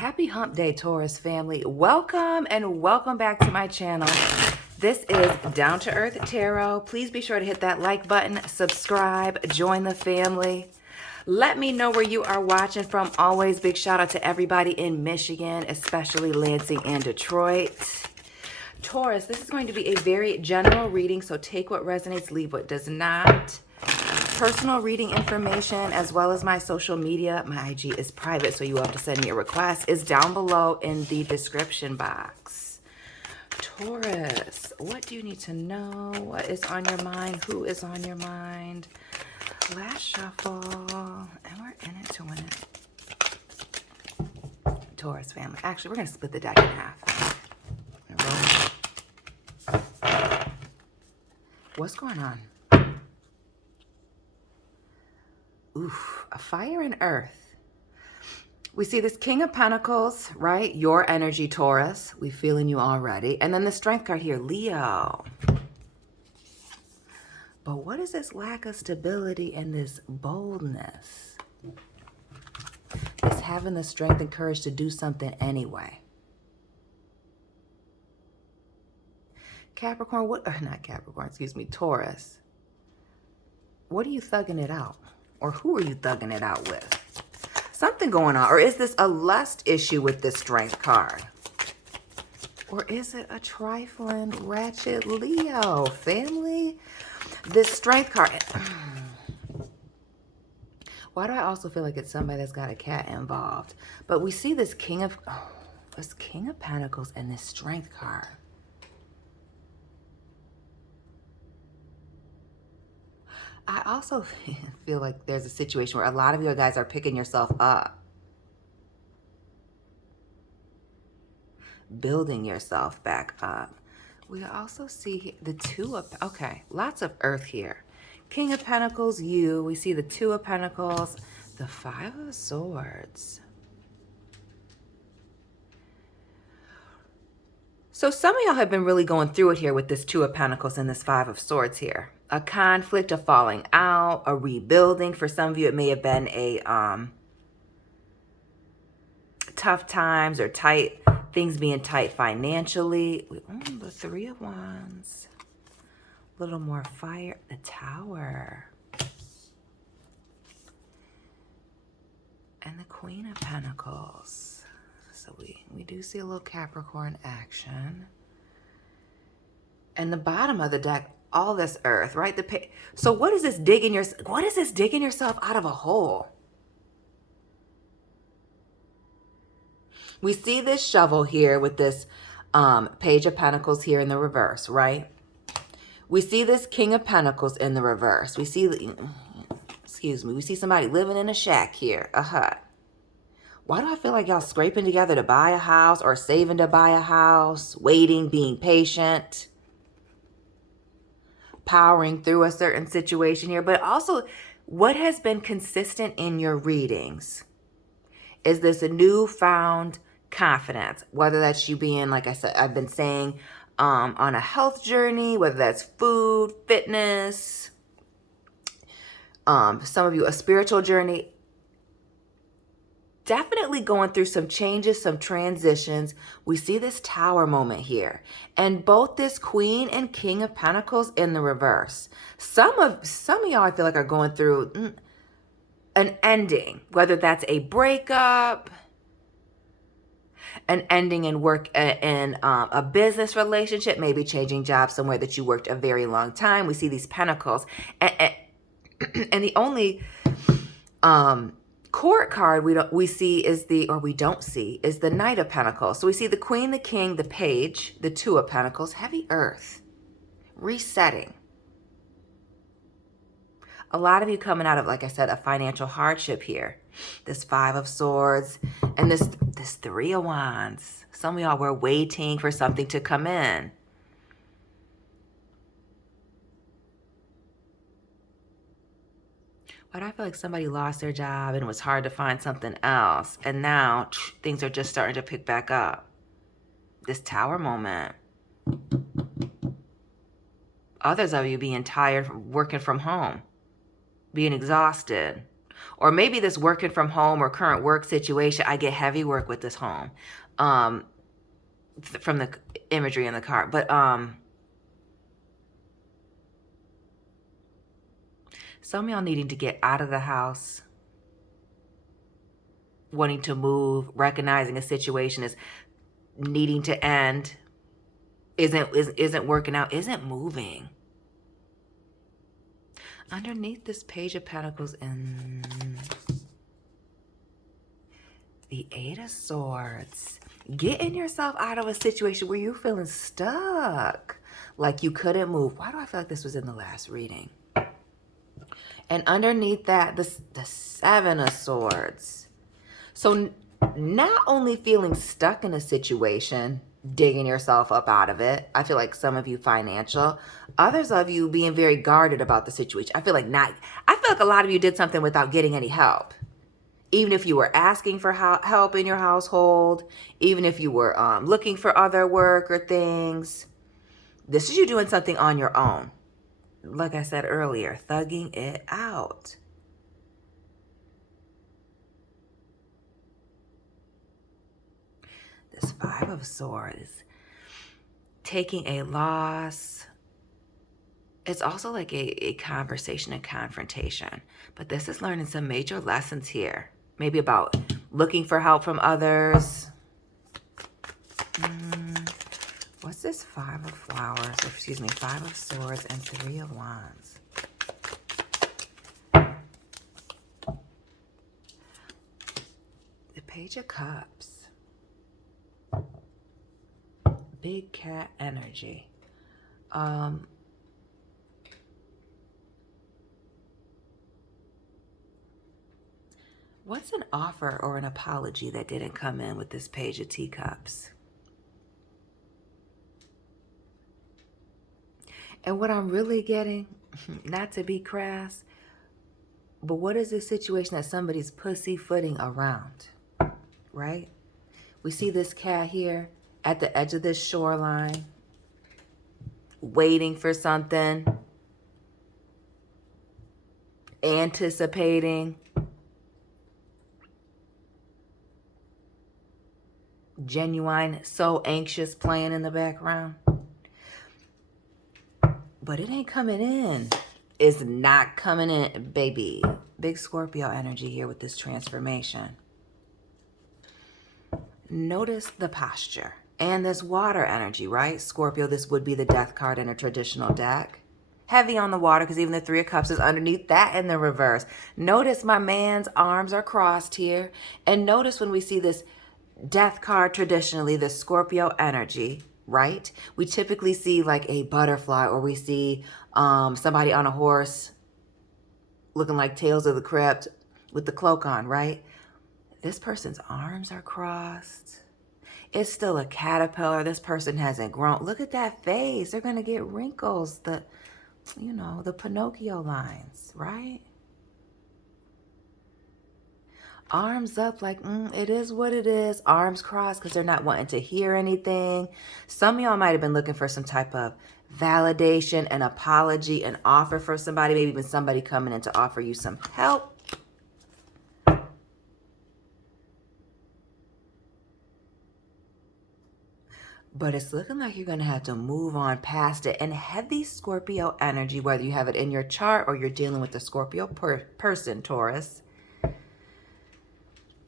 Happy hump day, Taurus family. Welcome and welcome back to my channel. This is Down to Earth Tarot. Please be sure to hit that like button, subscribe, join the family. Let me know where you are watching from. Always big shout out to everybody in Michigan, especially Lansing and Detroit. Taurus, this is going to be a very general reading, so take what resonates, leave what does not. Personal reading information as well as my social media, my IG is private, so you will have to send me a request, is down below in the description box. Taurus, what do you need to know? What is on your mind? Who is on your mind? Last shuffle, and we're in it to win it. Taurus family. Actually, we're going to split the deck in half. What's going on? Oof, a fire and earth. We see this King of Pentacles, right? Your energy, Taurus. We feeling you already. And then the Strength card here, Leo. But what is this lack of stability and this boldness? This having the strength and courage to do something anyway. Capricorn, not Capricorn, excuse me, Taurus. What are you thugging it out? Or who are you thugging it out with? Something going on. Or is this a lust issue with this Strength card? Or is it a trifling, ratchet Leo family? This Strength card. Why do I also feel like it's somebody that's got a cat involved? But we see this King of Pentacles and this Strength card. I also feel like there's a situation where a lot of you guys are picking yourself up. Building yourself back up. We also see the Two of, okay, lots of earth here. King of Pentacles, you. We see the Two of Pentacles, the Five of Swords. So some of y'all have been really going through it here with this Two of Pentacles and this Five of Swords here. A conflict, a falling out, a rebuilding. For some of you, it may have been a tough times or tight, things being tight financially. The Three of Wands. A little more fire. The Tower. And the Queen of Pentacles. So we do see a little Capricorn action. And the bottom of the deck, all this earth, right? So what is this digging yourself out of a hole? We see this shovel here with this Page of Pentacles here in the reverse, right? We see this King of Pentacles in the reverse. We see, we see somebody living in a shack here, a hut. Why do I feel like y'all scraping together to buy a house or saving to buy a house, waiting, being patient, powering through a certain situation here? But also, what has been consistent in your readings is this a newfound confidence, whether that's you being, like I said, I've been saying, on a health journey, whether that's food, fitness, some of you a spiritual journey. Definitely going through some changes, some transitions. We see this Tower moment here. And both this Queen and King of Pentacles in the reverse. Some of y'all I feel like are going through an ending, whether that's a breakup, an ending in work, in a business relationship, maybe changing jobs somewhere that you worked a very long time. We see these Pentacles. And the only court card we don't see is the Knight of Pentacles. So we see the Queen, the King, the Page, the Two of Pentacles, heavy earth, resetting. A lot of you coming out of, like I said, a financial hardship here. This Five of Swords and this Three of Wands. Some of y'all were waiting for something to come in. But I feel like somebody lost their job and it was hard to find something else. And now things are just starting to pick back up. This Tower moment. Others of you being tired from working from home. Being exhausted. Or maybe this working from home or current work situation, I get heavy work with this home. From the imagery in the card. But some of y'all needing to get out of the house, wanting to move, recognizing a situation is needing to end, isn't working out, isn't moving. Underneath this Page of Pentacles and the Eight of Swords, getting yourself out of a situation where you're feeling stuck, like you couldn't move. Why do I feel like this was in the last reading? And underneath that, the Seven of Swords. So not only feeling stuck in a situation, digging yourself up out of it. I feel like some of you financial, others of you being very guarded about the situation. I feel like a lot of you did something without getting any help. Even if you were asking for help in your household, even if you were looking for other work or things, this is you doing something on your own. Like I said earlier, thugging it out. This Five of Swords, taking a loss. It's also like a conversation and confrontation. But this is learning some major lessons here. Maybe about looking for help from others. What's this Five of Swords and Three of Wands? The Page of Cups. Big cat energy. What's an offer or an apology that didn't come in with this Page of Teacups? And what I'm really getting, not to be crass, but what is this situation that somebody's pussyfooting around, right? We see this cat here at the edge of this shoreline, waiting for something, anticipating, genuine, so anxious playing in the background. But it ain't coming in. It's not coming in, baby. Big Scorpio energy here with this transformation. Notice the posture and this water energy, right? Scorpio, this would be the Death card in a traditional deck. Heavy on the water because even the Three of Cups is underneath that in the reverse. Notice my man's arms are crossed here. And notice when we see this Death card traditionally, the Scorpio energy, right? We typically see like a butterfly, or we see somebody on a horse looking like Tales of the Crypt with the cloak on, right? This person's arms are crossed. It's still a caterpillar. This person hasn't grown. Look at that face. They're going to get wrinkles, the Pinocchio lines, right? Arms up like, it is what it is. Arms crossed because they're not wanting to hear anything. Some of y'all might have been looking for some type of validation, an apology, an offer for somebody, maybe even somebody coming in to offer you some help. But it's looking like you're going to have to move on past it. And heavy Scorpio energy, whether you have it in your chart or you're dealing with a Scorpio person, Taurus,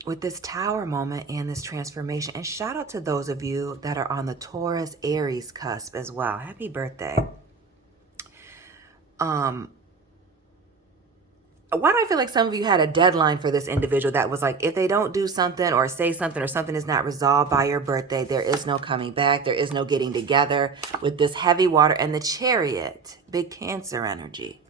with this Tower moment and this transformation. And shout out to those of you that are on the Taurus Aries cusp as well. Happy birthday. Why do I feel like some of you had a deadline for this individual that was like, if they don't do something or say something or something is not resolved by your birthday, there is no coming back. There is no getting together. With this heavy water and the Chariot, big Cancer energy.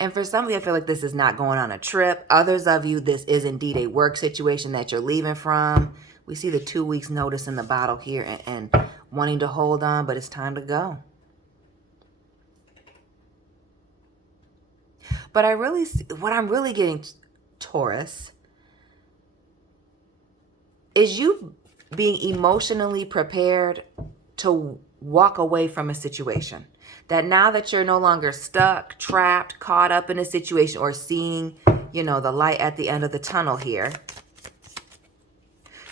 And for some of you, I feel like this is not going on a trip. Others of you, this is indeed a work situation that you're leaving from. We see the 2 weeks notice in the bottle here and wanting to hold on, but it's time to go. But what I'm really getting, Taurus, is you being emotionally prepared to walk away from a situation That now that you're no longer stuck, trapped, caught up in a situation, or seeing, you know, the light at the end of the tunnel here,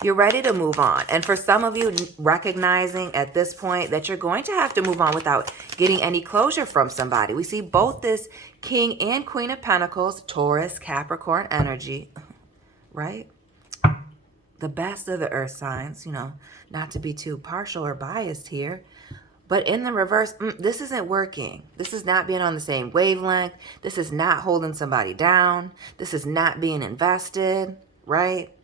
you're ready to move on. And for some of you, recognizing at this point that you're going to have to move on without getting any closure from somebody. We see both this King and Queen of Pentacles, Taurus, Capricorn energy, right? The best of the earth signs, you know, not to be too partial or biased here. But in the reverse, this isn't working. This is not being on the same wavelength. This is not holding somebody down. This is not being invested, right?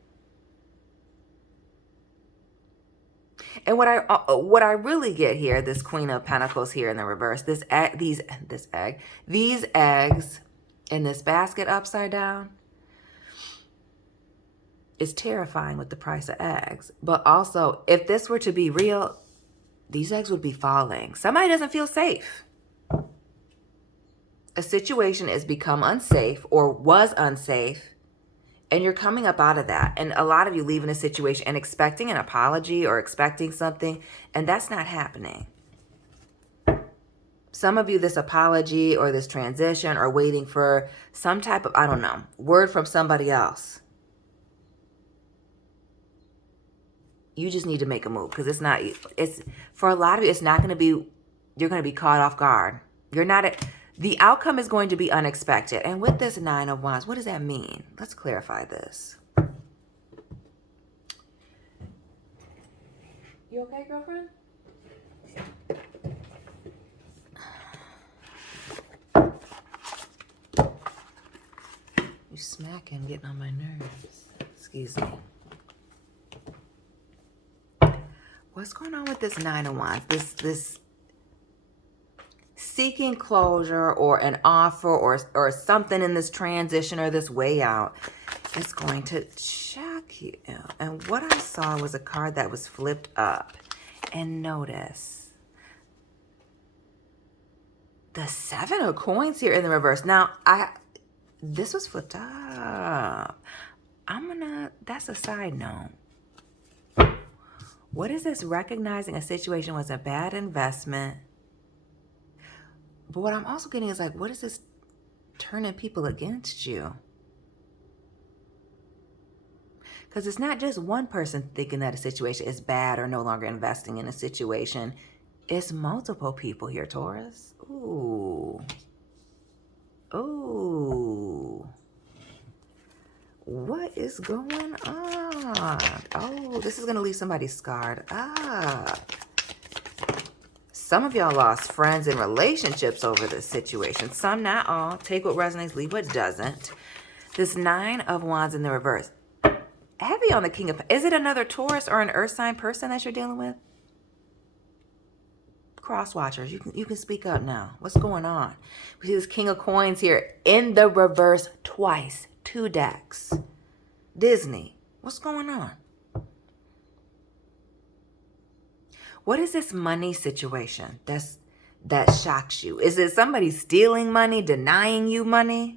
And what I really get here, this Queen of Pentacles here in the reverse, these eggs in this basket upside down is terrifying with the price of eggs. But also, if this were to be real, these eggs would be falling. Somebody doesn't feel safe. A situation has become unsafe or was unsafe, and you're coming up out of that. And a lot of you leave in a situation and expecting an apology or expecting something, and that's not happening. Some of you, this apology or this transition are waiting for some type of, I don't know, word from somebody else. You just need to make a move because it's for a lot of you, it's not going to be, you're going to be caught off guard. The outcome is going to be unexpected. And with this Nine of Wands, what does that mean? Let's clarify this. You okay, girlfriend? You smacking, getting on my nerves. Excuse me. What's going on with this Nine of Wands? This seeking closure or an offer or something in this transition or this way out is going to shock you. And what I saw was a card that was flipped up. And notice the Seven of Coins here in the reverse. Now, this was flipped up. That's a side note. What is this? Recognizing a situation was a bad investment. But what I'm also getting is like, what is this turning people against you? Because it's not just one person thinking that a situation is bad or no longer investing in a situation. It's multiple people here, Taurus. Ooh. Ooh. What is going on? Oh, this is going to leave somebody scarred up. Some of y'all lost friends and relationships over this situation. Some, not all. Take what resonates, leave what doesn't. This Nine of Wands in the reverse. Heavy on the King of... Is it another Taurus or an earth sign person that you're dealing with? Cross watchers, you can speak up now. What's going on? We see this King of Coins here in the reverse twice. 2 decks. Disney. What's going on? What is this money situation that shocks you? Is it somebody stealing money, denying you money?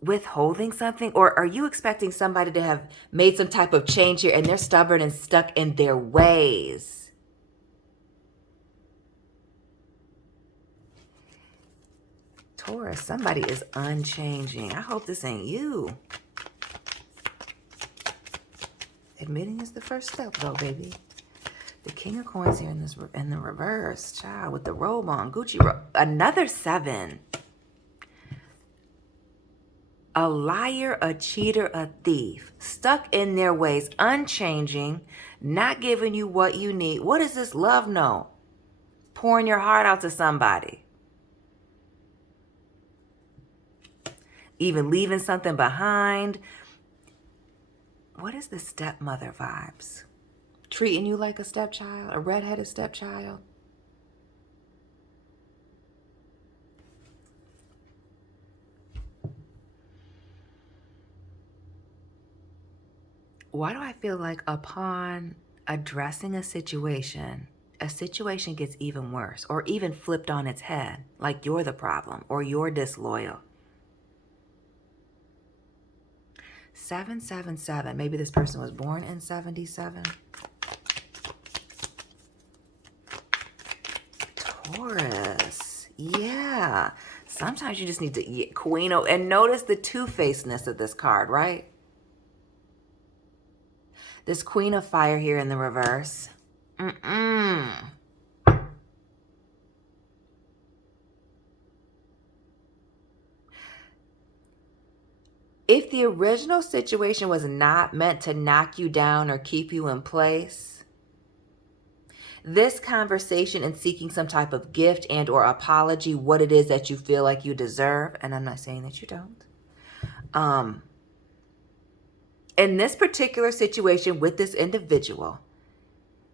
Withholding something? Or are you expecting somebody to have made some type of change here and they're stubborn and stuck in their ways? Taurus, somebody is unchanging. I hope this ain't you. Admitting is the first step, though, baby. The King of Coins here in the reverse, child, with the robe on, Gucci robe. Another 7. A liar, a cheater, a thief, stuck in their ways, unchanging, not giving you what you need. What is this love note? Pouring your heart out to somebody. Even leaving something behind. What is the stepmother vibes? Treating you like a stepchild, a redheaded stepchild. Why do I feel like upon addressing a situation gets even worse or even flipped on its head, like you're the problem or you're disloyal? 777. Maybe this person was born in 77. Taurus. Yeah. Sometimes you just need to, Queen of, and notice the two-facedness of this card, right? This Queen of Fire here in the reverse. If the original situation was not meant to knock you down or keep you in place, this conversation and seeking some type of gift and or apology, what it is that you feel like you deserve, and I'm not saying that you don't, in this particular situation with this individual,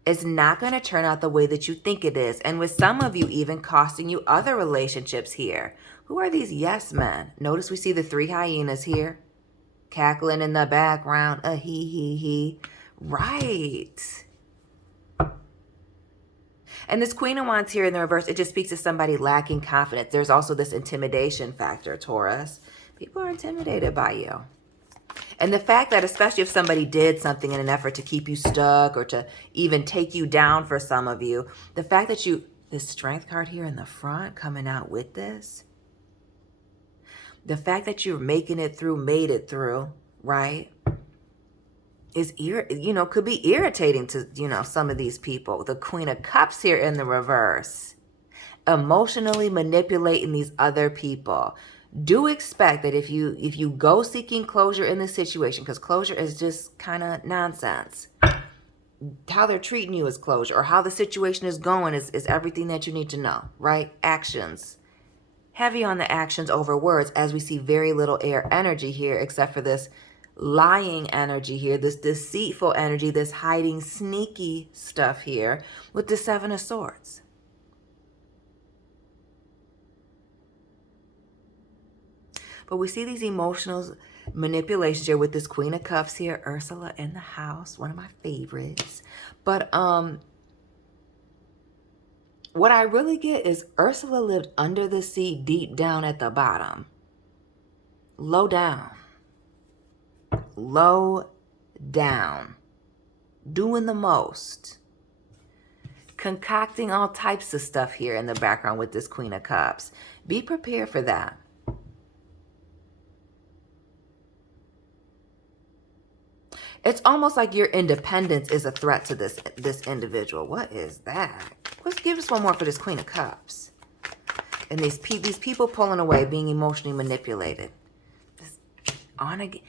is not going to turn out the way that you think it is. And with some of you even costing you other relationships here. Who are these yes men? Notice we see the 3 hyenas here. Cackling in the background. He. Right. And this Queen of Wands here in the reverse, it just speaks to somebody lacking confidence. There's also this intimidation factor, Taurus. People are intimidated by you. And the fact that especially if somebody did something in an effort to keep you stuck or to even take you down for some of you, the fact that this Strength card here in the front coming out with this, the fact that you're making it through, made it through, right, is, could be irritating to, some of these people. The Queen of Cups here in the reverse, emotionally manipulating these other people. Do expect that if you go seeking closure in this situation, because closure is just kind of nonsense. How they're treating you is closure, or how the situation is going is everything that you need to know, right? Actions. Heavy on the actions over words, as we see very little air energy here, except for this lying energy here, this deceitful energy, this hiding sneaky stuff here with the 7 of Swords. But we see these emotional manipulations here with this Queen of Cups here, Ursula in the house, one of my favorites. But what I really get is Ursula lived under the sea, deep down at the bottom. Low down. Low down. Doing the most. Concocting all types of stuff here in the background with this Queen of Cups. Be prepared for that. It's almost like your independence is a threat to this individual. What is that? Let's give us one more for this Queen of Cups. And these people pulling away, being emotionally manipulated. This on again.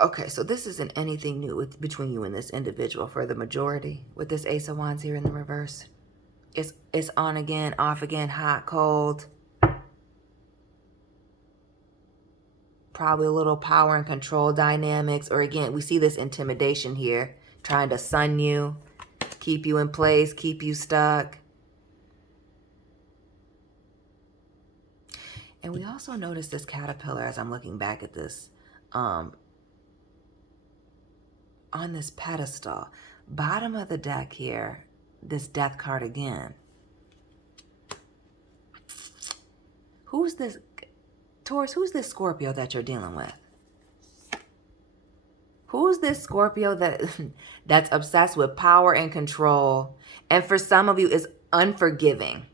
Okay, so this isn't anything new between you and this individual for the majority. With this Ace of Wands here in the reverse. It's on again, off again, hot, cold. Probably a little power and control dynamics. Or again, we see this intimidation here. Trying to sun you. Keep you in place. Keep you stuck. And we also notice this caterpillar as I'm looking back at this. On this pedestal. Bottom of the deck here. This death card again. Who's this? Taurus, who's this Scorpio that you're dealing with? Who's this Scorpio that's obsessed with power and control, and for some of you is unforgiving?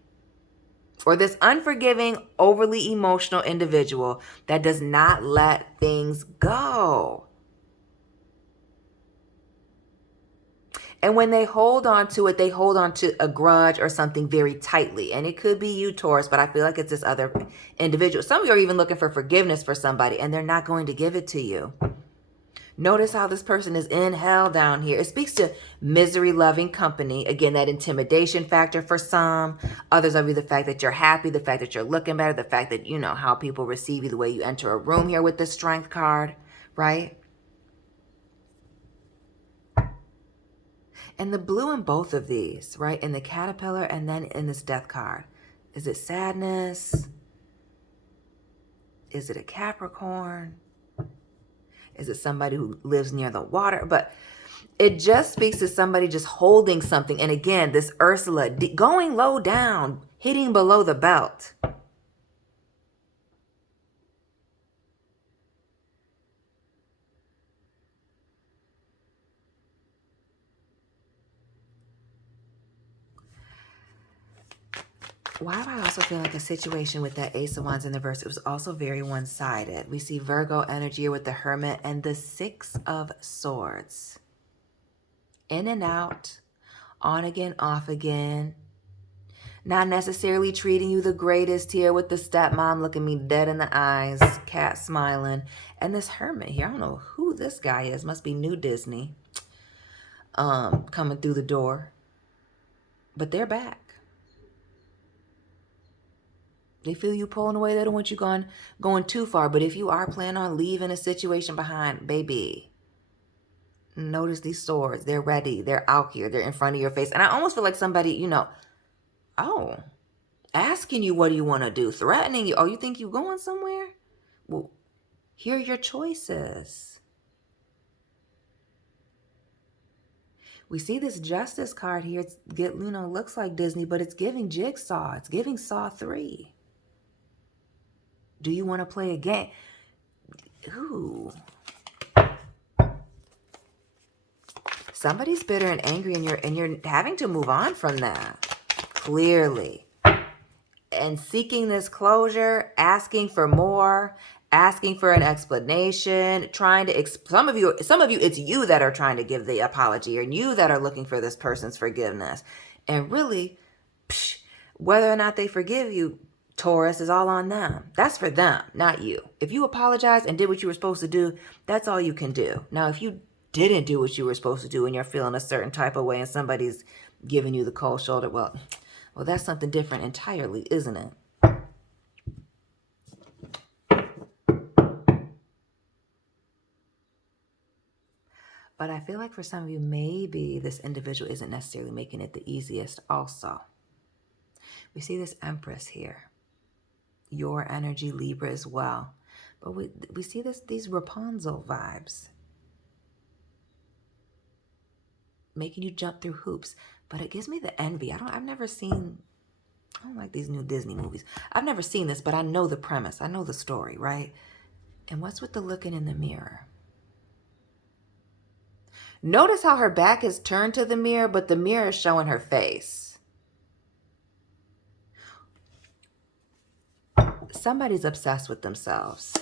Or this unforgiving, overly emotional individual that does not let things go. And when they hold on to it, they hold on to a grudge or something very tightly. And it could be you, Taurus, but I feel like it's this other individual. Some of you are even looking for forgiveness for somebody, and they're not going to give it to you. Notice how this person is in hell down here. It speaks to misery-loving company. Again, that intimidation factor for some. Others of you, the fact that you're happy, the fact that you're looking better, the fact that, you know, how people receive you, the way you enter a room here with the Strength card, right? And the blue in both of these, right? In the caterpillar and then in this death card. Is it sadness? Is it a Capricorn? Is it somebody who lives near the water? But it just speaks to somebody just holding something. And again, this Ursula going low down, hitting below the belt. Why do I also feel like a situation with that Ace of Wands in the reverse? It was also very one-sided. We see Virgo energy with the Hermit and the Six of Swords. In and out, on again, off again. Not necessarily treating you the greatest here with the stepmom looking me dead in the eyes, cat smiling. And this Hermit here, I don't know who this guy is. Must be New Disney. Coming through the door. But they're back. They feel you pulling away. They don't want you going too far. But if you are planning on leaving a situation behind, baby, notice these swords. They're ready. They're out here. They're in front of your face. And I almost feel like somebody, you know, asking you, what do you want to do? Threatening you. Oh, you think you going somewhere? Well, here are your choices. We see this Justice card here. It's looks like Disney, but it's giving Jigsaw. It's giving Saw 3. Do you want to play a game? Ooh. Somebody's bitter and angry, and you're having to move on from that. Clearly. And seeking this closure, asking for more, asking for an explanation, trying to some of you it's you that are trying to give the apology, and you that are looking for this person's forgiveness. And really, whether or not they forgive you, Taurus, is all on them. That's for them, not you. If you apologize and did what you were supposed to do, that's all you can do. Now, if you didn't do what you were supposed to do and you're feeling a certain type of way and somebody's giving you the cold shoulder, well, that's something different entirely, isn't it? But I feel like for some of you, maybe this individual isn't necessarily making it the easiest also. We see this Empress here. Your energy, Libra, as well. But we see these Rapunzel vibes. Making you jump through hoops. But it gives me the envy. I don't like these new Disney movies. I've never seen this, but I know the premise. I know the story, right? And what's with the looking in the mirror? Notice how her back is turned to the mirror, but the mirror is showing her face. Somebody's obsessed with themselves.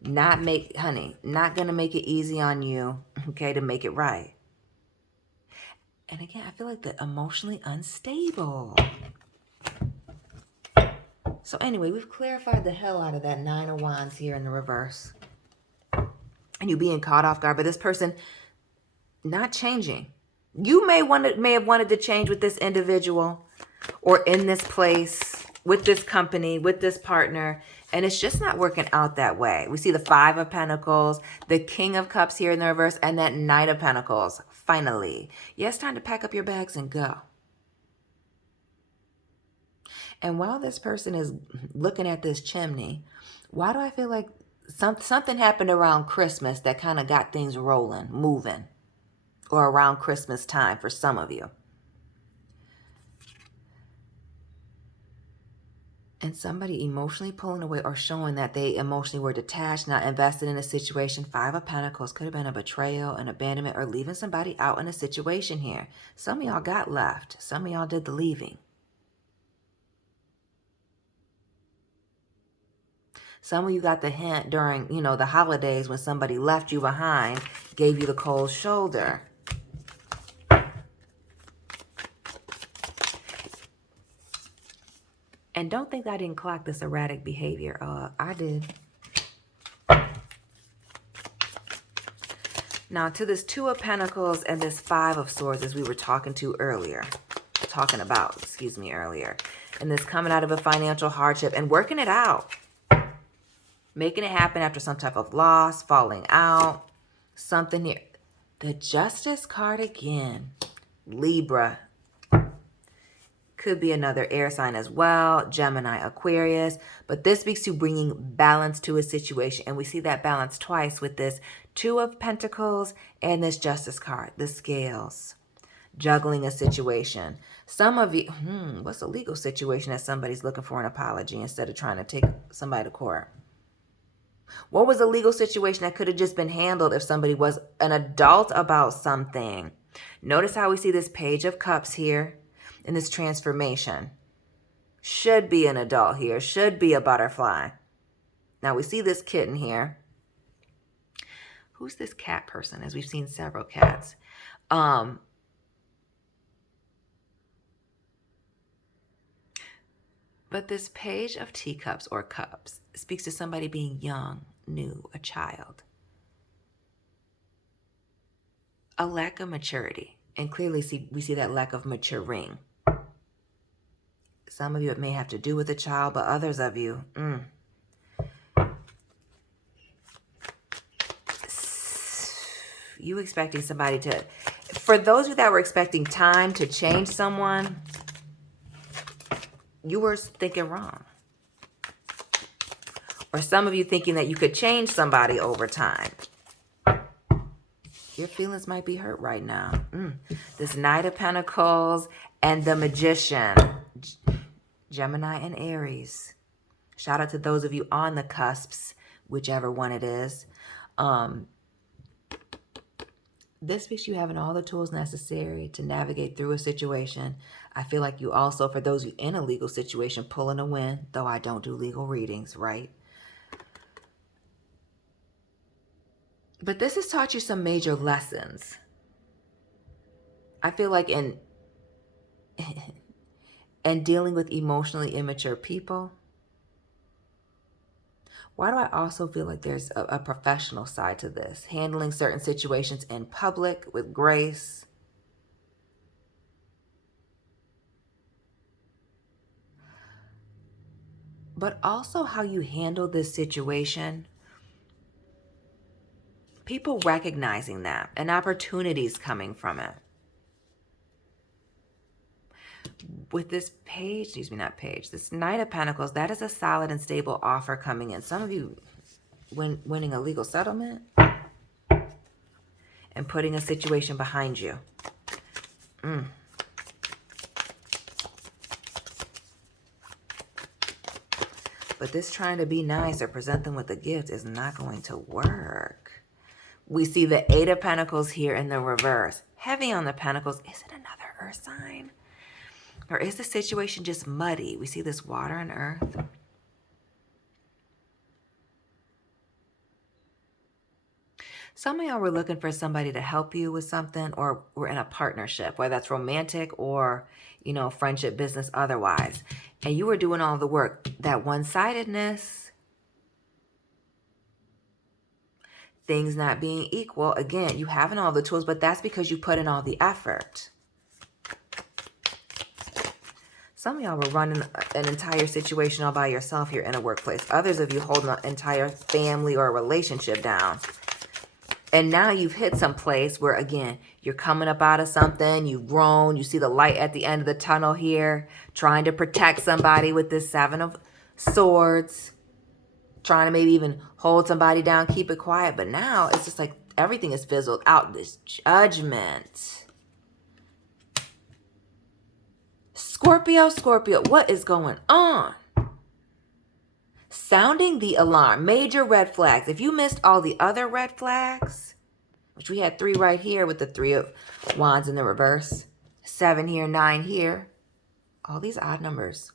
Not going to make it easy on you, okay, to make it right. And again, I feel like they're emotionally unstable. So anyway, we've clarified the hell out of that Nine of Wands here in the reverse. And you being caught off guard, but this person not changing. You may have wanted to change with this individual or in this place, with this company, with this partner, and it's just not working out that way. We see the Five of Pentacles, the King of Cups here in the reverse, and that Knight of Pentacles. Finally. Yeah, it's time to pack up your bags and go. And while this person is looking at this chimney, why do I feel like something happened around Christmas that kind of got things rolling, moving, or around Christmas time for some of you? And somebody emotionally pulling away or showing that they emotionally were detached, not invested in a situation. Five of Pentacles could have been a betrayal, an abandonment, or leaving somebody out in a situation here. Some of y'all got left. Some of y'all did the leaving. Some of you got the hint during, the holidays when somebody left you behind, gave you the cold shoulder. And don't think I didn't clock this erratic behavior. I did. Now to this Two of Pentacles and this Five of Swords, as we were talking about earlier. And this coming out of a financial hardship and working it out. Making it happen after some type of loss, falling out, something here. The Justice card again. Libra. Could be another air sign as well. Gemini, Aquarius. But this speaks to bringing balance to a situation. And we see that balance twice with this Two of Pentacles and this Justice card. The Scales. Juggling a situation. Some of you, what's a legal situation that somebody's looking for an apology instead of trying to take somebody to court? What was a legal situation that could have just been handled if somebody was an adult about something? Notice how we see this Page of Cups here in this transformation. Should be an adult here. Should be a butterfly. Now we see this kitten here. Who's this cat person? As we've seen several cats. But this page of teacups or cups speaks to somebody being young, new, a child. A lack of maturity. And clearly we see that lack of maturing. Some of you, it may have to do with a child, but others of you, you expecting somebody to, for those of you that were expecting time to change someone, you were thinking wrong. Or some of you thinking that you could change somebody over time. Your feelings might be hurt right now. This Knight of Pentacles and the Magician. Gemini and Aries. Shout out to those of you on the cusps, whichever one it is. This week you having all the tools necessary to navigate through a situation. I feel like you also, for those of you in a legal situation, pulling a win, though I don't do legal readings, right? But this has taught you some major lessons. I feel like in dealing with emotionally immature people. Why do I also feel like there's a professional side to this? Handling certain situations in public with grace. But also how you handle this situation. People recognizing that and opportunities coming from it. With this page, excuse me, not page, this Knight of Pentacles, that is a solid and stable offer coming in. Some of you winning a legal settlement and putting a situation behind you. But this trying to be nice or present them with a gift is not going to work. We see the Eight of Pentacles here in the reverse. Heavy on the Pentacles. Is it another earth sign? Or is the situation just muddy? We see this water and earth. Some of y'all were looking for somebody to help you with something, or we're in a partnership, whether that's romantic or, you know, friendship, business, otherwise. And you were doing all the work. That one-sidedness, things not being equal. Again, you having all the tools, but that's because you put in all the effort. Some of y'all were running an entire situation all by yourself here in a workplace. Others of you holding an entire family or a relationship down. And now you've hit some place where, again, you're coming up out of something. You've grown. You see the light at the end of the tunnel here. Trying to protect somebody with this Seven of Swords. Trying to maybe even hold somebody down, keep it quiet. But now it's just like everything is fizzled out. This Judgment. Scorpio, what is going on? Sounding the alarm. Major red flags. If you missed all the other red flags, which we had 3 right here with the 3 of Wands in the reverse. 7 here, 9 here. All these odd numbers.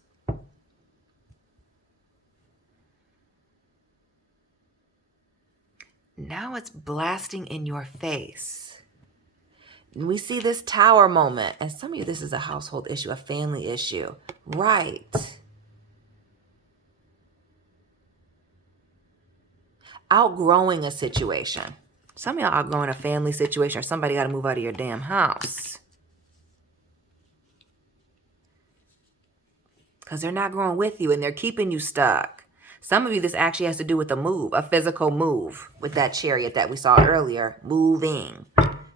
Now it's blasting in your face. We see this Tower moment. And some of you, this is a household issue, a family issue. Right. Outgrowing a situation. Some of y'all outgrowing a family situation, or somebody got to move out of your damn house. Because they're not growing with you and they're keeping you stuck. Some of you, this actually has to do with a move, a physical move with that Chariot that we saw earlier. Moving,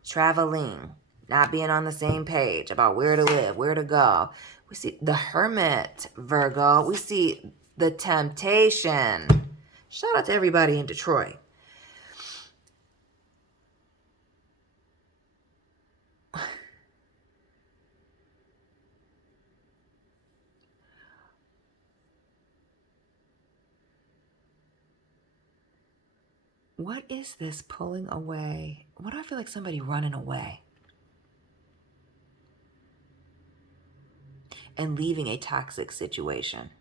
traveling, not being on the same page about where to live, where to go. We see the Hermit, Virgo. We see the Temptation. Shout out to everybody in Detroit. What is this pulling away? What do I feel like somebody running away? and leaving a toxic situation.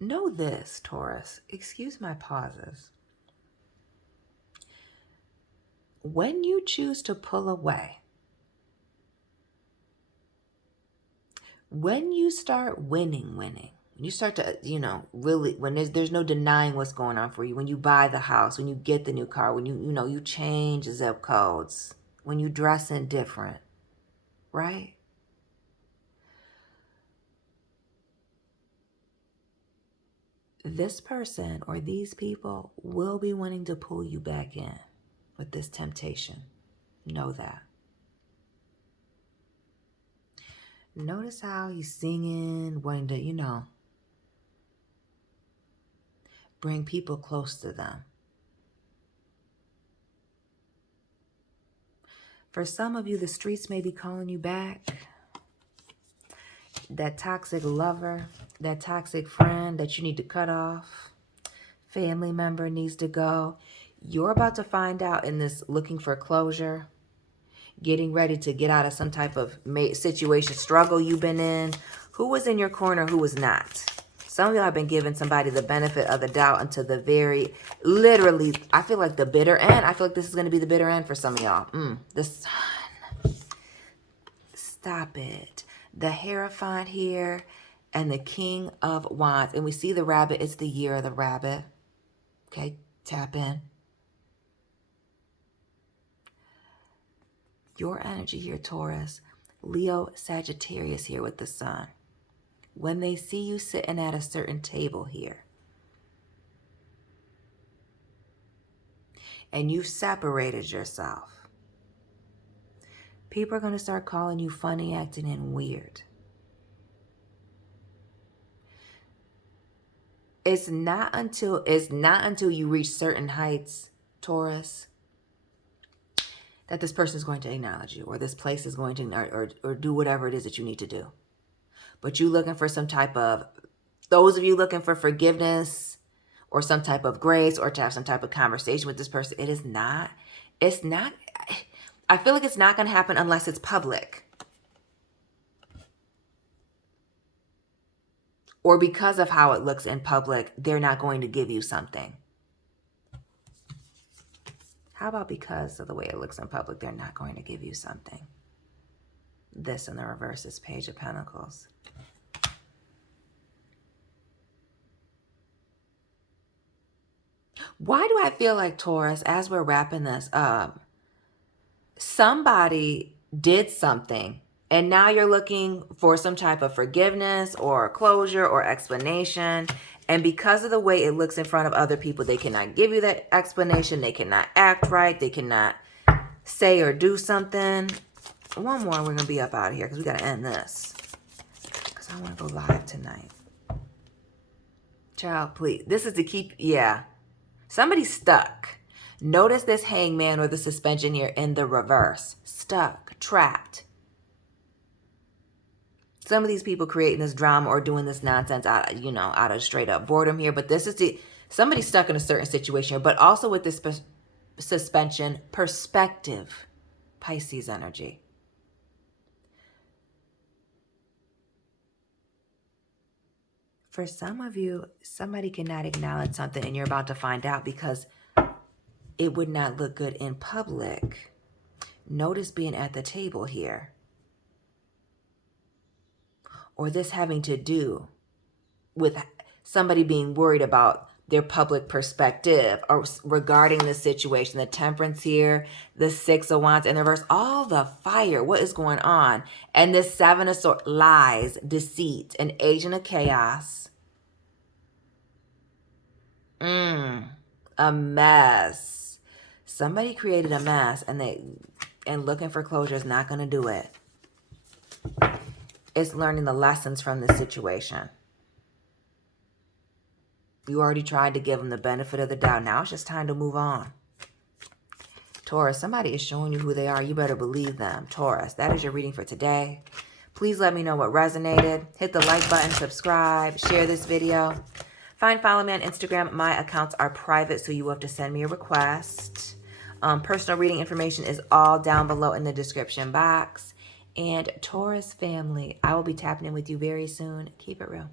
Know this, Taurus. Excuse my pauses. When you choose to pull away, when you start winning, when you start to, really, when there's no denying what's going on for you, when you buy the house, when you get the new car, when you change zip codes, when you dress in different, right? This person or these people will be wanting to pull you back in with this temptation. Know that. Notice how he's singing, wanting to, bring people close to them. For some of you, the streets may be calling you back. That toxic lover, that toxic friend that you need to cut off, family member needs to go. You're about to find out in this looking for closure, getting ready to get out of some type of situation, struggle you've been in, who was in your corner, who was not. Some of y'all have been giving somebody the benefit of the doubt until the very, literally, I feel like the bitter end. I feel like this is going to be the bitter end for some of y'all. The sun. Stop it. The Hierophant here and the King of Wands. And we see the rabbit. It's the year of the rabbit. Okay, tap in. Your energy here, Taurus. Leo, Sagittarius here with the sun. When they see you sitting at a certain table here, and you've separated yourself, people are going to start calling you funny, acting, and weird. It's not until you reach certain heights, Taurus, that this person is going to acknowledge you, or this place is going to, or do whatever it is that you need to do. But you looking for some type of, those of you looking for forgiveness or some type of grace or to have some type of conversation with this person, it's not, I feel like it's not going to happen unless it's public. Or because of how it looks in public, they're not going to give you something. How about because of the way it looks in public, they're not going to give you something? This in the reverse is Page of Pentacles. Why do I feel like, Taurus, as we're wrapping this up, somebody did something and now you're looking for some type of forgiveness or closure or explanation. And because of the way it looks in front of other people, they cannot give you that explanation. They cannot act right. They cannot say or do something. One more, we're going to be up out of here because we got to end this. Because I want to go live tonight. Child, please. This is to keep, yeah. Somebody's stuck. Notice this hangman or the suspension here in the reverse. Stuck, trapped. Some of these people creating this drama or doing this nonsense out of straight up boredom here. But this is somebody's stuck in a certain situation here. But also with this suspension, perspective, Pisces energy. For some of you, somebody cannot acknowledge something and you're about to find out because it would not look good in public. Notice being at the table here. Or this having to do with somebody being worried about their public perspective or regarding the situation. The Temperance here, the Six of Wands in the reverse, all the fire. What is going on? And this Seven of Swords, lies, deceit, an agent of chaos. A mess. Somebody created a mess and looking for closure is not going to do it. It's learning the lessons from this situation. You already tried to give them the benefit of the doubt. Now it's just time to move on. Taurus, somebody is showing you who they are. You better believe them. Taurus, that is your reading for today. Please let me know what resonated. Hit the like button, subscribe, share this video. Follow me on Instagram. My accounts are private, so you will have to send me a request. Personal reading information is all down below in the description box. And Taurus family, I will be tapping in with you very soon. Keep it real.